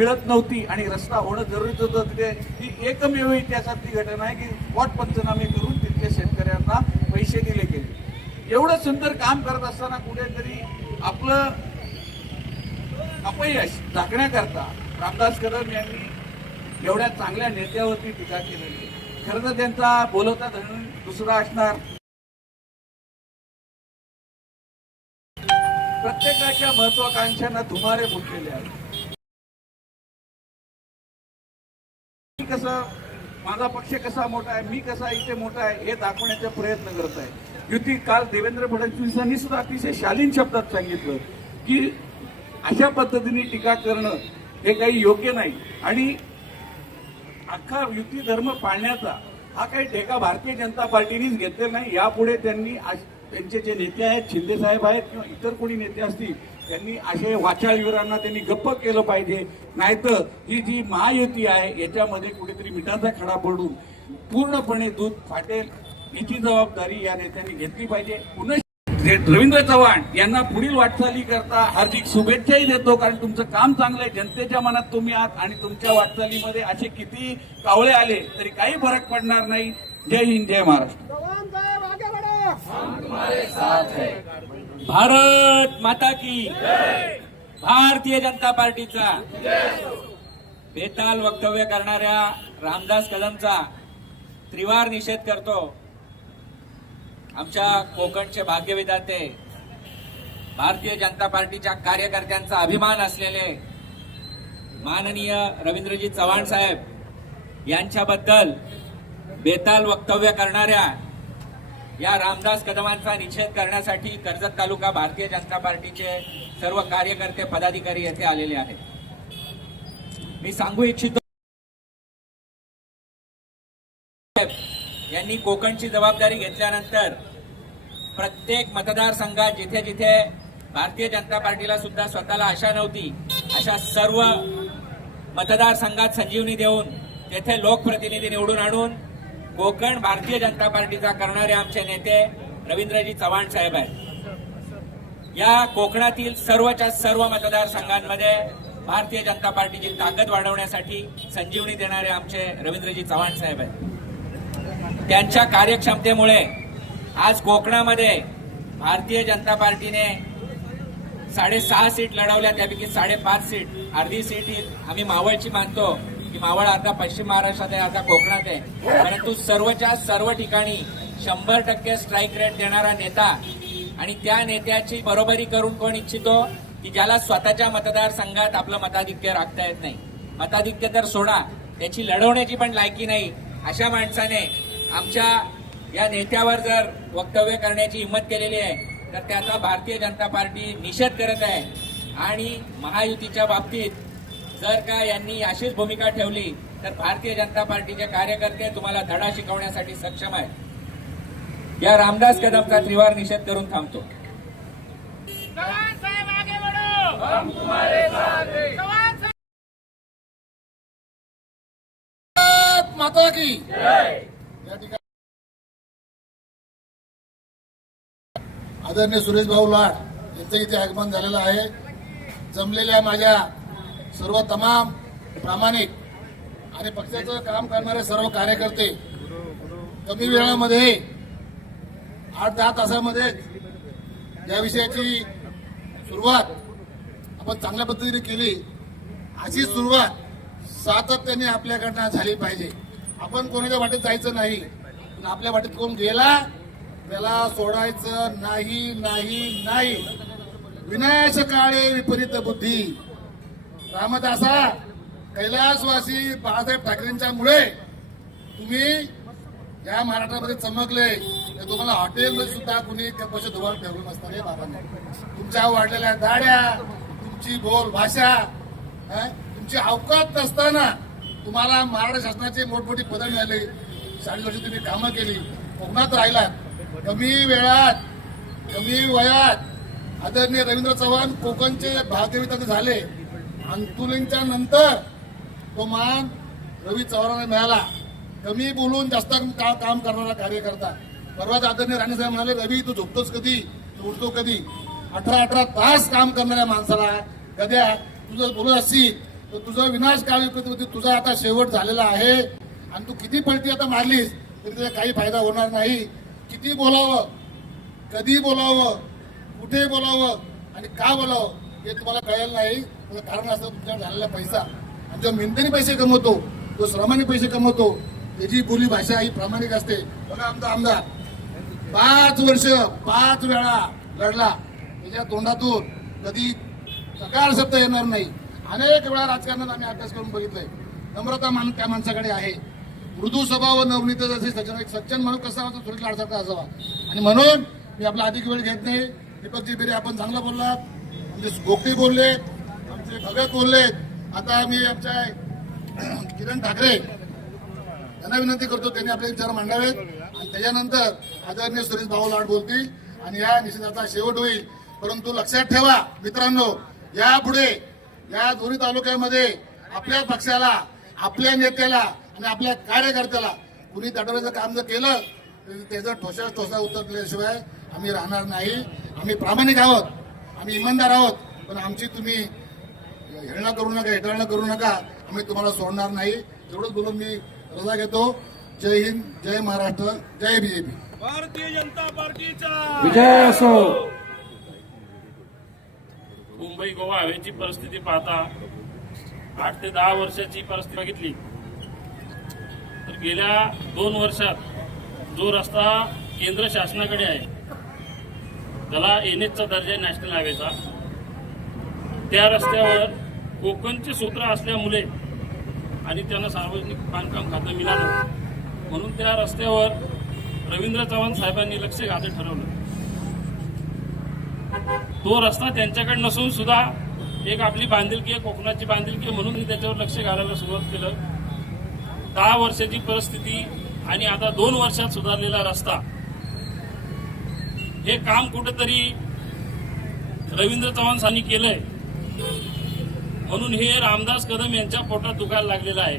मिळत नव्हती आणि रस्ता होणं जरुरीच होतं तिथे. ही एकमेव इतिहासातली घटना आहे की स्पॉट पंचनामे करून तिथल्या शेतकऱ्यांना पैसे दिले गेले. एवढं सुंदर काम करत असताना कुठेतरी आपलं अपयश झाकण्याकरता रामदास कदम यांनी एवढ्या चांगल्या नेत्यावरती टीका केलेली खरं तर त्यांचा बोलवता धरून दुसरा असणार. प्रत्येकाच्या महत्वाकांक्षांना धुमारे फुटलेले आहेत. कसं माझा पक्ष कसा मोठा आहे मी कसा इथे मोठा आहे हे दाखवण्याचा प्रयत्न करत आहे. युती काल देवेंद्र फडणवीसांनी सुद्धा अतिशय शालीन शब्दात सांगितलं की अशा पद्धतीने टीका करणं हे काही योग्य नाही. आणि अख्खा युती धर्म पाळण्याचा हा काही ठेका भारतीय जनता पार्टीनेच घेतलेला नाही. यापुढे त्यांनी आज- त्यांचे जे नेते आहेत शिंदे साहेब आहेत किंवा इतर कोणी नेते असतील त्यांनी असे वाचाळवीरांना त्यांनी गप्प केलं पाहिजे. नाहीतर ही जी महायुती आहे याच्यामध्ये कुठेतरी मिठाचा खडा पडून पूर्णपणे दूध फाटेल याची जबाबदारी या नेत्यांनी घेतली पाहिजे. पुन्हा रवींद्र चव्हाण यांना पुढील वाटचाली करता हार्दिक शुभेच्छाही देतो कारण तुमचं काम चांगलं आहे जनतेच्या मनात तुम्ही आहात आणि तुमच्या वाटचालीमध्ये असे किती कावळे आले तरी काही फरक पडणार नाही. जय हिंद जय महाराष्ट्र जवान साहेब आगे बढ़ो भारत। माता की भारतीय जनता पार्टीचा बेताल वक्तव्य करणाऱ्या रामदास कदमचा त्रिवार निषेध करतो. आमच्या कोकणचे भाग्यविधाते भारतीय जनता पार्टीच्या कार्यकर्त्यांचा अभिमान असलेले माननीय रवींद्रजी चव्हाण साहेब यांच्याबद्दल बेताल वक्तव्य करणाऱ्या या रामदास कदमांचा निषेध करण्यासाठी कर्जत तालुका भारतीय जनता पार्टीचे सर्व कार्यकर्ते पदाधिकारी येथे आलेले आहेत. मी सांगू इच्छितो यांनी कोकणची जबाबदारी घेतल्यानंतर प्रत्येक मतदारसंघात जिथे जिथे भारतीय जनता पार्टीला सुद्धा स्वतःला आशा नव्हती अशा सर्व मतदारसंघात संजीवनी देऊन तेथे लोकप्रतिनिधी निवडून आणून कोकण भारतीय जनता पार्टीचा करणारे आमचे नेते रवींद्रजी चव्हाण साहेब आहेत. या कोकणातील सर्वच्या सर्व मतदारसंघांमध्ये भारतीय जनता पार्टीची ताकद वाढवण्यासाठी संजीवनी देणारे आमचे रवींद्रजी चव्हाण साहेब आहेत. त्यांच्या कार्यक्षमतेमुळे आज कोकणामध्ये भारतीय जनता पार्टीने साडेसहा सीट लढवल्या त्यापैकी साडेपाच सीट अर्धी सीट ही आम्ही मावळची मानतो. की मावळ आता पश्चिम महाराष्ट्रात आहे आता कोकणात आहे. परंतु सर्वच्या सर्व ठिकाणी शंभर टक्के स्ट्राईक रेट देणारा नेता आणि त्या नेत्याची बरोबरी करून कोण इच्छितो? की ज्याला स्वतःच्या मतदारसंघात आपलं मताधिक्य राखता येत नाही. मताधिक्य तर सोडा त्याची लढवण्याची पण लायकी नाही. अशा माणसाने आमच्या या नेत्यावर जर वक्तव्य करण्याची हिंमत केलेली आहे तर त्याचा भारतीय जनता पार्टी निषेध करत आहे. आणि महायुतीच्या बाबतीत जर का यांनी अशीच भूमिका ठेवली तर भारतीय जनता पार्टीचे कार्यकर्ते तुम्हाला धडा शिकवण्यासाठी सक्षम आहेत. या रामदास कदमचा त्रिवार निषेध करून थांबतो. जवान साहेब आगे बढ़ो हम तुम्हारे साथ हैं जवान साहेब माता की या ठिकाणी आदरणीय सुरेश भाऊ लाड यांचं इथे आगमन झालेलं आहे. जमलेल्या माझ्या सर्व तमाम प्रामाणिक आणि पक्षाचं काम करणारे सर्व कार्यकर्ते कमी वेळामध्ये आठ दहा तासामध्ये या विषयाची सुरुवात आपण चांगल्या पद्धतीने केली. अशी सुरुवात सातत्याने आपल्याकडनं झाली पाहिजे. आपण कोणाच्या वाटेत जायचं नाही आपल्या वाटेत कोण गेला त्याला सोडायचं नाही नाही नाही. विनाश काळे विपरीत बुद्धी. रामदासा कैलासवासी बाळासाहेब ठाकरेंच्या मुळे तुम्ही या महाराष्ट्रामध्ये चमकले. तर तुम्हाला हॉटेलमध्ये सुद्धा कुणी त्या पैसे धुवार ठेवलं नसतं हे बाबांना तुमच्या वाढलेल्या दाड्या तुमची बोल भाषा तुमची अवकात नसताना तुम्हाला महाराष्ट्र शासनाची मोठमोठी पदं मिळाली. साडे वर्ष तुम्ही कामं केली. कोकणात राहिलात. कमी वेळात कमी वयात आदरणीय रवींद्र चव्हाण कोकणचे भाग्यविधाते झाले. अंतुलींच्या नंतर तो मान रवी चव्हाणांना मिळाला. कमी बोलून जास्त का- काम करणारा कार्यकर्ता. परवाच आदरणीय राणेसाहेब म्हणाले रवी तू झोपतोस कधी? तू उठतो कधी? अठरा अठरा तास काम करणाऱ्या माणसाला कद्या तुझं बोलत असतील तर तुझं विनाशकाळी प्रतिपती तुझा आता शेवट झालेला आहे. आणि तू किती पलटी आता मारलीस तरी त्याचा काही फायदा होणार नाही. किती बोलावं? कधी बोलावं? कुठे बोलावं? आणि का बोलावं? हे तुम्हाला कळेल नाही. म्हणजे कारण असं तुमच्याकडे झालेला पैसा. आणि जो मेहनतीने पैसे कमवतो तो श्रमाने पैसे कमवतो त्याची बोली भाषा ही प्रामाणिक असते. बघा आमचा आमदार. पाच वर्ष पाच वेळा लढला. त्याच्या तोंडातून कधी सकार शब्द येणार नाही. अनेक वेळा राजकारणात आम्ही अभ्यास करून बघितलंय. नम्रता मान त्या माणसाकडे आहे. मृदू स्वभाव व नवनीत असे सज्जन एक सज्जन म्हणून कसा होता थोडी लाडसारखा असावा. आणि म्हणून मी आपला अधिक वेळ घेत नाही. दीपकजी बेरे आपण चांगला बोललात. म्हणजे आमचे गोपी बोलले आमचे भगत बोललेत. आता मी आमच्या किरण ठाकरे त्यांना विनंती करतो त्यांनी आपले विचार मांडावेत. आणि त्याच्यानंतर आदरणीय सुरेश भाऊ लाड बोलतील आणि या निषेधाचा शेवट होईल. परंतु लक्षात ठेवा मित्रांनो यापुढे या दोन्ही तालुक्यामध्ये आपल्या पक्षाला आपल्या नेत्याला आणि आपल्या कार्यकर्त्याला कुणी तटवण्याचं काम जर केलं तर त्याचं ठोसा ठोसा उत्तर दिल्याशिवाय आम्ही राहणार नाही. आम्ही प्रामाणिक आहोत आम्ही इमानदार आहोत पण आमची तुम्ही हेळणा करू नका हेटाळणं करू नका आम्ही तुम्हाला सोडणार नाही. एवढंच बोलून मी रजा घेतो. जय हिंद जय महाराष्ट्र जय बीजेपी भारतीय जनता पार्टीचा! विजय असो मुंबई गोवा हवेची परिस्थिती पाहता आठ ते दहा वर्षाची परिस्थिती बघितली. तर गेल्या दोन वर्षात जो रस्ता केंद्र शासनाकडे आहे त्याला एनएचचा दर्जा आहे नॅशनल हायवेचा त्या रस्त्यावर कोकणचे सूत्र असल्यामुळे आणि त्यांना सार्वजनिक बांधकाम खातं मिळालं. म्हणून त्या रस्त्यावर रवींद्र चव्हाण साहेबांनी लक्ष घातलं ठरवलं. तो रस्ता त्यांच्याकडे नसून सुद्धा एक आपली बांधिलकी आहे कोकणाची बांधिलकी म्हणून मी त्याच्यावर लक्ष घालायला सुरुवात केलं. दहा वर्षाची परिस्थिती आणि आता दोन वर्षात सुधारलेला रस्ता. हे काम कुठेतरी रवींद्र चव्हाण यांनी केलंय. म्हणून हे रामदास कदम यांच्या पोटात दुखायला लागलेलं आहे.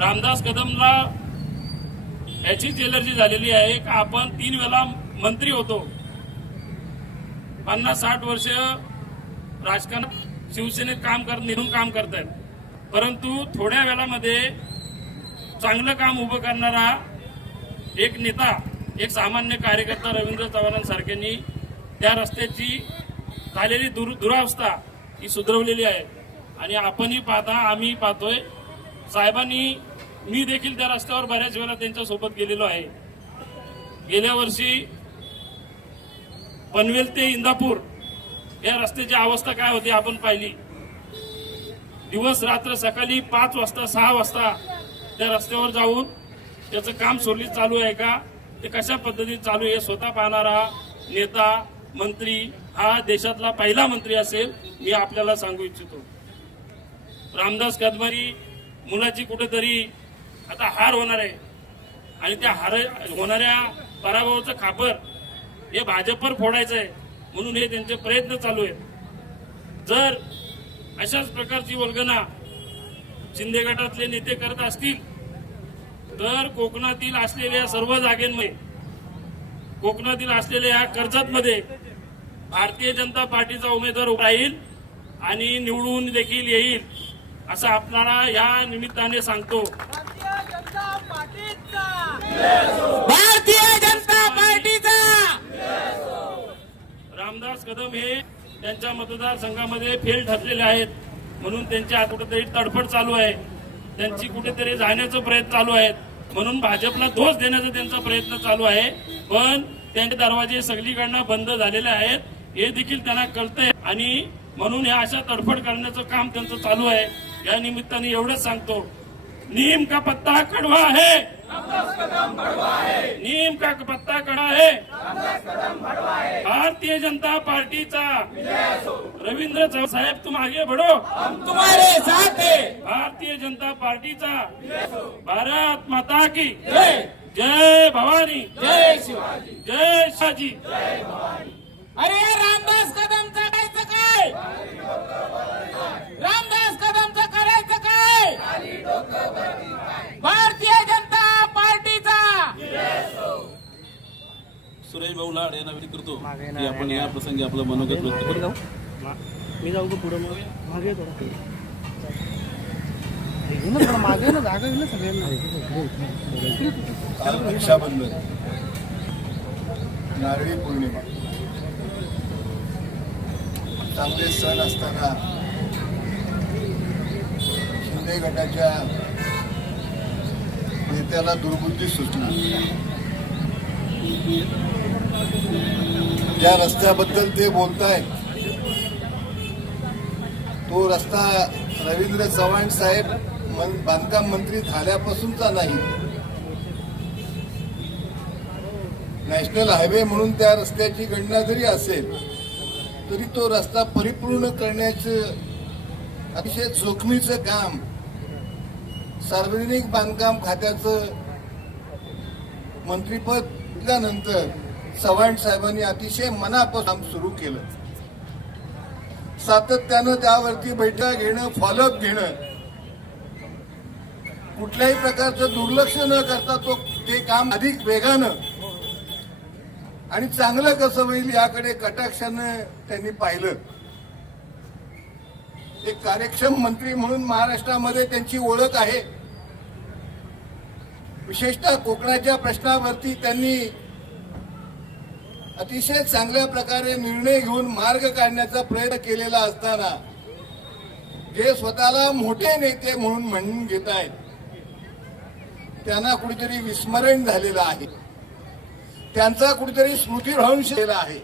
रामदास कदमला याचीच एलर्जी झालेली आहे का आपण तीन वेळा मंत्री होतो. पन्नास साठ वर्ष राजकारणात शिवसेनेत काम कर निघून काम करतायत परंतु थोड्या वेळामध्ये चांगलं काम उभं करणारा एक नेता एक सामान्य कार्यकर्ता रवींद्र चव्हाणांसारख्यांनी त्या रस्त्याची झालेली दुर दुरावस्था ही सुधरवलेली आहे. आणि आपणही पाहता आम्ही पाहतोय. साहेबांनी मी देखील त्या रस्त्यावर बऱ्याच वेळा त्यांच्यासोबत गेलेलो आहे. गेल्या वर्षी पनवेल ते इंदापूर या रस्त्याची अवस्था काय होती आपण पाहिली. दिवस रात्र सकाळी पाच वाजता सहा वाजता त्या रस्त्यावर जाऊन त्याचं काम सोडली चालू आहे का? ते कशा पद्धतीने चालू आहे स्वतः पाहणारा नेता मंत्री हा देशातला पहिला मंत्री असेल मी आपल्याला सांगू इच्छितो. रामदास कदमारी मुलाची कुठेतरी आता हार होणार आहे. आणि त्या हार होणाऱ्या पराभवाचं खापर हे भाजपवर फोडायचं आहे म्हणून हे त्यांचे प्रयत्न चालू आहेत. जर अशाच प्रकारची वल्गना शिंदे गटातले नेते करत असतील तर कोकणातील असलेल्या सर्व जागेंमध्ये कोकणातील असलेल्या या कर्जतमध्ये भारतीय जनता पार्टीचा उमेदवार उभा राहील आणि निवडून देखील येईल असं आपल्याला या निमित्ताने सांगतो. भारतीय जनता पार्टीचा! भारतीय जनता पार्टीचा रामदास कदम हे त्यांच्या मतदारसंघामध्ये फेल ठरलेले आहेत म्हणून त्यांच्या कुठेतरी तडफड चालू आहे. त्यांची कुठेतरी जाण्याचा प्रयत्न चालू आहेत म्हणून भाजपला दोष देण्याचा त्यांचा प्रयत्न चालू आहे. पण त्यांचे दरवाजे सगळीकडनं बंद झालेले आहेत. हे देखील त्यांना कळतंय. आणि म्हणून हे अशा तडफड करण्याचं काम त्यांचं चालू आहे. या निमित्ताने एवढंच सांगतो. नीम का पत्ता कड़वा है नीम का पत्ता कड़ा है भारतीय जनता पार्टीचा. रवींद्र चव्हाण साहेब तुम आगे बढ़ो तुम्हारे साथ है. भारतीय जनता पार्टीचा. भारत माता की. जय. भवानी. जय शिवाजी. जय शाजी अरे या रामदास कदमचं करायचं काय? रामदास कदमचं करायचं काय? भारतीय जनता पार्टीचा. सुरेश भाऊ लाड यांना विनंती करतो की आपण या प्रसंगी आपलं मनोगत व्यक्त करू. मी जाऊ का पुढं मग? थोडा. ना मागे जागा आहे ना सगळ्यांना. रक्षाबंधन नारळी पौर्णिमा. चांगले सण असताना शिंदे गटाच्या नेत्याला दुर्बुद्धी सुचली ज्या रस्त्याबद्दल ते बोलतायत तो रस्ता रवींद्र चव्हाण साहेब मन- बांधकाम मंत्री झाल्यापासूनचा नाही. नॅशनल हायवे म्हणून त्या रस्त्याची गणना जरी असेल तरी तो रस्ता परिपूर्ण करण्याचं अतिशय जोखमीचं काम सार्वजनिक बांधकाम खात्याचं मंत्रीपद दिल्यानंतर चव्हाण साहेबांनी अतिशय मनापासून काम सुरू केलं. सातत्यानं त्यावरती बैठका घेणं फॉलोअप घेणं कुठल्याही प्रकारचं दुर्लक्ष न करता तो ते काम अधिक वेगानं आणि चांगलं कसं होईल याकडे कटाक्षानं त्यांनी पाहिलं. एक कार्यक्षम मंत्री म्हणून महाराष्ट्रामध्ये त्यांची ओळख आहे. विशेषतः कोकणाच्या प्रश्नावरती त्यांनी अतिशय चांगल्या प्रकारे निर्णय घेऊन मार्ग काढण्याचा प्रयत्न केलेला असताना जे स्वतःला मोठे नेते म्हणून म्हणून घेत आहेत त्यांना कुठेतरी विस्मरण झालेलं आहे. त्यांचा कुठेतरी स्मृतिभ्रंश केला आहे.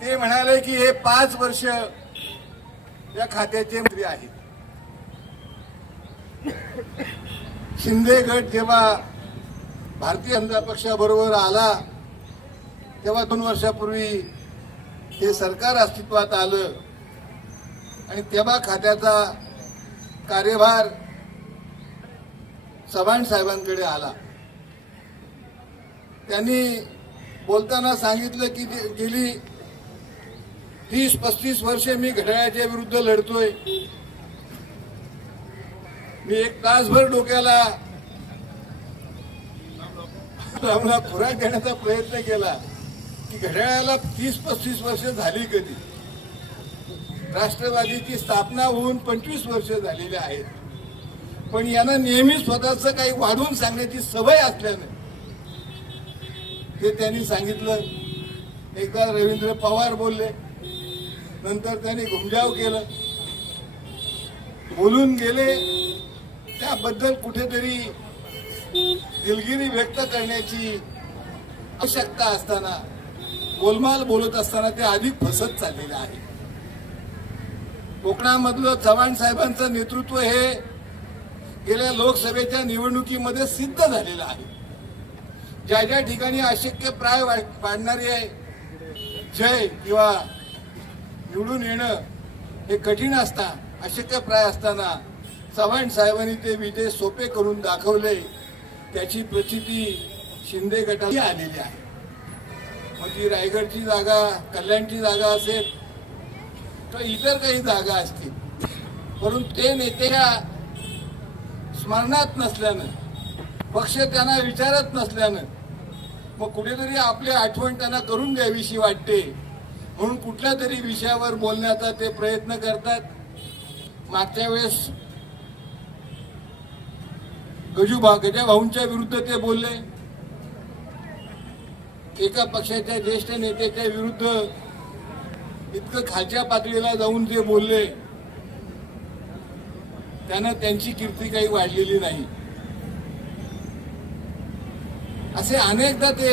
ते म्हणाले की हे पाच वर्ष या खात्याचे मंत्री आहेत. शिंदे गट जेव्हा भारतीय जनता पक्षाबरोबर आला तेव्हा दोन वर्षापूर्वी हे सरकार अस्तित्वात आलं आणि तेव्हा खात्याचा कार्यभार चव्हाण साहेबांकडे आला. त्यांनी बोलताना सांगितलं की गेली तीस पस्तीस वर्षे मी घड्याळाच्या विरुद्ध लढतोय. मी एक तासभर डोक्याला आम्हाला खुराक देण्याचा प्रयत्न केला की घड्याळाला तीस पस्तीस वर्ष झाली कधी? राष्ट्रवादीची स्थापना होऊन पंचवीस वर्ष झालेली आहेत. पण यांना नेहमी स्वतःच काही वाढवून सांगण्याची सवय असल्याने हे त्यांनी सांगितलं. एकदा रवींद्र पवार बोलले. नंतर त्यांनी घुमजाव केलं. बोलून गेले. त्याबद्दल कुठेतरी दिलगिरी व्यक्त करण्याची आवश्यकता असताना गोलमाल बोलत असताना ते अधिक फसत चाललेलं आहे. कोकणामधलं चव्हाण साहेबांचं नेतृत्व हे गेल्या लोकसभेच्या निवडणुकीमध्ये सिद्ध झालेलं आहे. ज्या ज्या ठिकाणी अशक्य प्राय वा- वाढणारी आहे जय किंवा निवडून येणं हे कठीण असता अशक्य प्राय असताना चव्हाण साहेबांनी ते विजय सोपे करून दाखवले त्याची प्रचिती शिंदे गटाला आलेली आहे. मग ती रायगडची जागा कल्याणची जागा असेल तर इतर काही जागा असतील. परंतु ते नेत्या स्मरणात नसल्यानं पक्ष त्यांना विचारत नसल्यानं मग कुठेतरी आपली आठवण त्यांना करून द्यावीशी वाटते. म्हणून कुठल्या तरी विषयावर बोलण्याचा ते प्रयत्न करतात. मागच्या वेळेस गजूभा गजाभाऊंच्या विरुद्ध ते बोलले. एका पक्षाच्या ज्येष्ठ नेत्याच्या विरुद्ध इतकं खालच्या पातळीला जाऊन ते बोलले त्यांना त्यांची कीर्ती काही वाढलेली नाही. असे अनेकदा ते